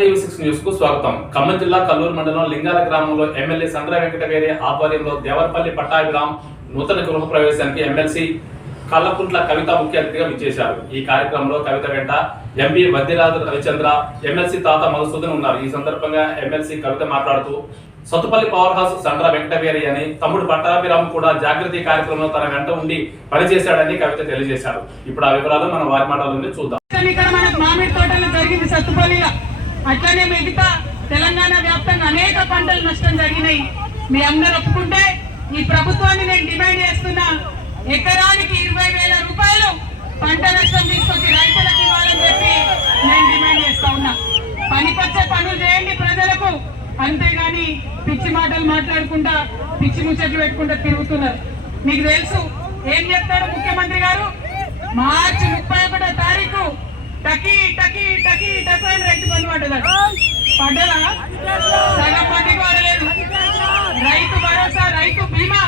TV six న్యూస్కు స్వాగతం. ఖమ్మం జిల్లా కల్లూరు మండలం లింగాల గ్రామంలో ఎమ్మెల్యే సండ్ర వెంకటవేరి ఆధ్వర్యంలో దేవరపల్లి పట్టాభిరామ్ నూతన గృహ ప్రవేశానికి ఎమ్మెల్సీ కల్లకుంట్ల కవిత ముఖ్య అతిథిగా విచ్చేశారు. ఈ కార్యక్రమంలో కవిత వెంట ఎంపీ వద్దిరాజు రవిచంద్ర ఎమ్మెల్సీ తాత మధుసూదన్ ఉన్నారు. ఈ సందర్భంగా ఎమ్మెల్సీ కవిత మాట్లాడుతూ సొత్తుపల్లి పవర్ హౌస్ సండ్ర వెంకటవేరి అని తమ్ముడు పట్టాభిరామ్ కూడా జాగృతి కార్యక్రమంలో తన వెంట ఉండి పనిచేశాడని కవిత తెలియజేశారు. ఇప్పుడు ఆ వివరాలు మనం వారి మాటల నుండి చూద్దాం. ఇక్కడ మన మామిడి తోటలో జరిగింది సత్తుపల్లిలో. అట్లనే మిగతా తెలంగాణ వ్యాప్తంగా అనేక పంటలు నష్టం జరిగినాయి. మీ అందరు ఒప్పుకుంటే ఈ ప్రభుత్వాన్ని నేను డిమాండ్ చేస్తున్నా. ఎకరానికి ఇరవై వేల రూపాయలు పంట నష్టం తీసుకొచ్చి రైతులకు ఇవ్వాలని చెప్పి నేను డిమాండ్ చేస్తా ఉన్నా. పనికొచ్చే పనులు చేయండి ప్రజలకు. అంతేగాని పిచ్చి మాటలు మాట్లాడుకుంటా పిచ్చి ముచ్చట్లు పెట్టుకుంటా తిరుగుతున్నారు. మీకు తెలుసు ఏం చెప్తారు ముఖ్యమంత్రి గారు? మార్చి ముప్పై ఒకటో తారీఖు టకి టకి టకి టకి అని రైతు పడ్డదా? సగం మందికి పడలేదు. రైతు భరోసా రైతు బీమా.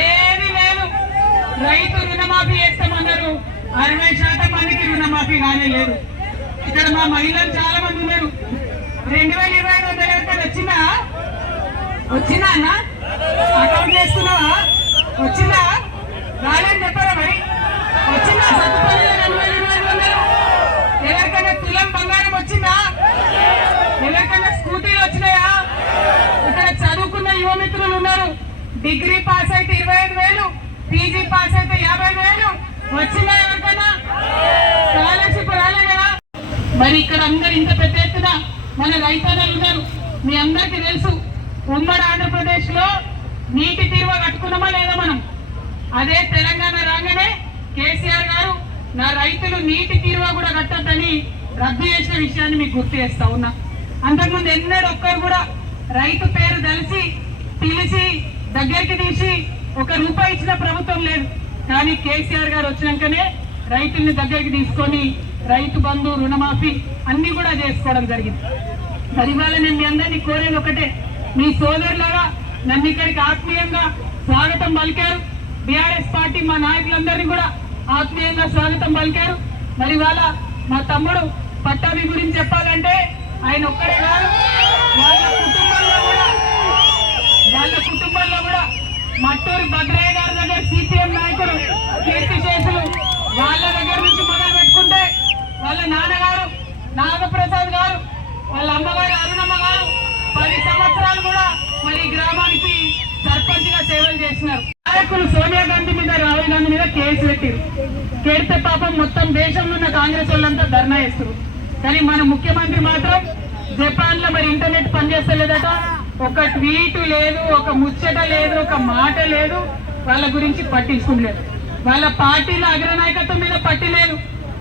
ఏది లేదు. రైతు రుణమాఫీ చేస్తామన్నారు. అరవై శాతం మందికి రుణమాఫీ కానీ లేదు. ఇక్కడ మా మహిళలు చాలా మంది ఉన్నారు. రెండు వేల ఇరవై ఐదు వందల రూపాయలు వచ్చిందా? వచ్చిందా అన్న? అకౌంట్ చేస్తున్నావా? వచ్చిందా రాలేని చెప్పారా మరి వచ్చిందా సత్తుపల్లిలో రెండు వేల ఇరవై ఐదు వందలు ఎవరికైనా తులం బంగారం వచ్చిందా ఎవరికైనా స్కూటీలు వచ్చినాయా ఇక్కడ చదువుకున్న యువ మిత్రులు ఉన్నారు డిగ్రీ పాస్ అయితే ఇరవై ఐదు వేలు పీజీ పాస్ అయితే యాభై వేలు. వచ్చిందా ఎవరికైనా? స్కాలర్షిప్ రాలే కదా. మరి ఇక్కడ అందరు ఇంత పెద్ద ఎత్తున మన రైతన్నలు ఉన్నారు. మీ అందరికీ తెలుసు ఉమ్మడి ఆంధ్రప్రదేశ్లో నీటి తీరువ కట్టుకున్నామా లేదా మనం? అదే తెలంగాణ రాగానే కేసీఆర్ గారు నా రైతులు నీటి తీరువ కూడా కట్టద్దని రద్దు చేసిన విషయాన్ని మీకు గుర్తు చేస్తా ఉన్నా. అంతకుముందు ఎన్నడొక్కరు కూడా రైతు పేరు తెలిసి పిలిచి దగ్గరికి తీసి ఒక రూపాయి ఇచ్చిన ప్రభుత్వం లేదు. కానీ కేసీఆర్ గారు వచ్చినాకనే రైతుల్ని దగ్గరికి తీసుకొని రైతు బంధు రుణమాఫీ అన్ని కూడా చేసుకోవడం జరిగింది. మరి ఇవాళ నేను మీ అందరినీ కోరేది ఒకటే. మీ సోదరులాగా నన్ను ఇక్కడికి ఆత్మీయంగా స్వాగతం పలికారు. బీఆర్ఎస్ పార్టీ మా నాయకులందరినీ కూడా ఆత్మీయంగా స్వాగతం పలికారు. మరి ఇవాళ మా తమ్ముడు పట్టాభి గురించి చెప్పాలంటే ఆయన ఒక్కడే కాదు. మట్టూరు భద్రయ్య గారి దగ్గర సిపిఎం నాయకుడు కీర్తి చేసులు వాళ్ళ దగ్గర నుంచి మొదలు పెట్టుకుంటే వాళ్ళ నాన్నగారు నాగప్రసాద్ గారు వాళ్ళ అమ్మగారు అరుణమ్మ గారు పది సంవత్సరాలు కూడా మరి గ్రామానికి సర్పంచ్గా సేవలు చేసినారు. నాయకులు సోనియా గాంధీ మీద రాహుల్ గాంధీ మీద కేసు పెట్టారు. కేడితే పాపం మొత్తం దేశంలో ఉన్న కాంగ్రెస్ వాళ్ళంతా ధర్నా చేస్తారు కానీ మన ముఖ్యమంత్రి మాత్రం జపాన్లో మరి ఇంటర్నెట్ పనిచేస్తలేదట. ఒక ట్వీట్ లేదు ఒక ముచ్చట లేదు ఒక మాట లేదు వాళ్ళ గురించి పట్టించుకోలేదు. వాళ్ళ పార్టీల అగ్రనాయకత్వం మీద పట్టు లేదు.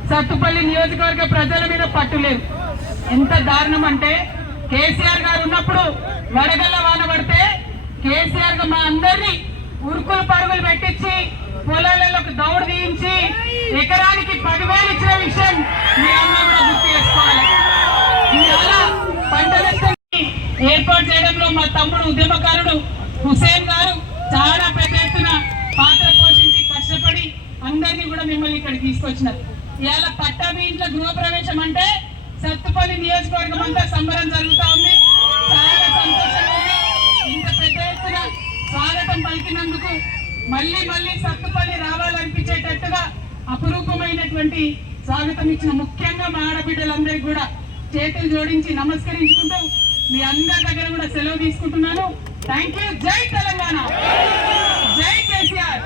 సత్తుపల్లి నియోజకవర్గ ప్రజల మీద పట్టు లేదు. ఎంత దారుణం అంటే కేసీఆర్ గారు ఉన్నప్పుడు వడగల్ల వాన పడితే కేసీఆర్ మా అందరినీ ఉరుకులు పరుగులు పెట్టించి పొలాలలోకి దౌడు తీయించి ఎకరానికి పదివేలు ఇచ్చిన తమ్ముడు ఉద్యమకారుడు హుసేన్ గారు చాలా పెద్ద ఎత్తున పాత్ర పోషించి కష్టపడి అందరినీ కూడా మిమ్మల్ని ఇక్కడ తీసుకొచ్చినారు. ఇవాళ పట్టాభి ఇంట్లో గృహప్రవేశం అంటే సత్తుపల్లి నియోజకవర్గం అంతా సంబరం జరుగుతూ ఉంది. చాలా సంతోషంగా ఇంత పెద్ద ఎత్తున స్వాగతం పలికినందుకు మళ్ళీ మళ్ళీ సత్తుపల్లి రావాలనిపించేటట్టుగా అపురూపమైనటువంటి స్వాగతం ఇచ్చిన ముఖ్యంగా మా ఆడబిడ్డలందరికీ కూడా చేతులు జోడించి నమస్కరించుకుంటూ మీ అందరి దగ్గర కూడా సెలవు తీసుకుంటున్నాను. థ్యాంక్ యూ జై తెలంగాణ. జై కేసీఆర్.